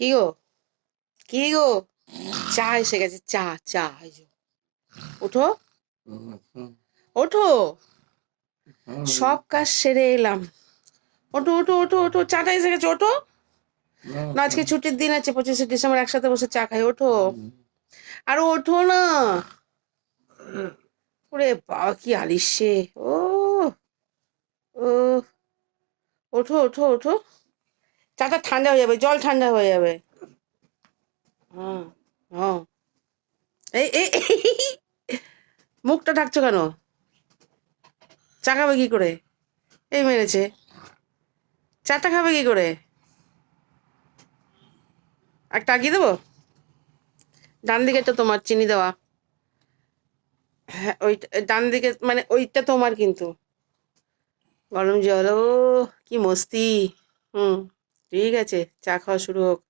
কি গো? কি গো? চা এসে গেছে, চা চা এই যে। ওঠো, ওঠো, সব কাজ সেরে এলাম। ওঠো ওঠো ওঠো ওঠো, চাটা এসে গেছে, ওঠো। না আজকে ছুটির দিন আছে, 25শে ডিসেম্বর একসাথে বসে চা খাই, ওঠো। আরে ওঠো না। ওরে বাবা কি আলিশে। ও ও, ওঠো ওঠো ওঠো। চাটা ঠান্ডা হয়ে যাবে, জল ঠান্ডা হয়ে যাবে। হ্যাঁ হ্যাঁ। এই এই মুখটা ঢাকছো কেন? চা খাবে কি করে? এই মেরেছে। চাটা খাবে কি করে? একটা আগিয়ে দেবো? ডান দিকে তো তোমার চিনি দেওয়া। হ্যাঁ ওই ডান দিকে মানে ওইটা তোমার কিন্তু। গরম জল, ও কি মস্তি। হুম, ঠিক আছে, চা খাওয়া শুরু হোক।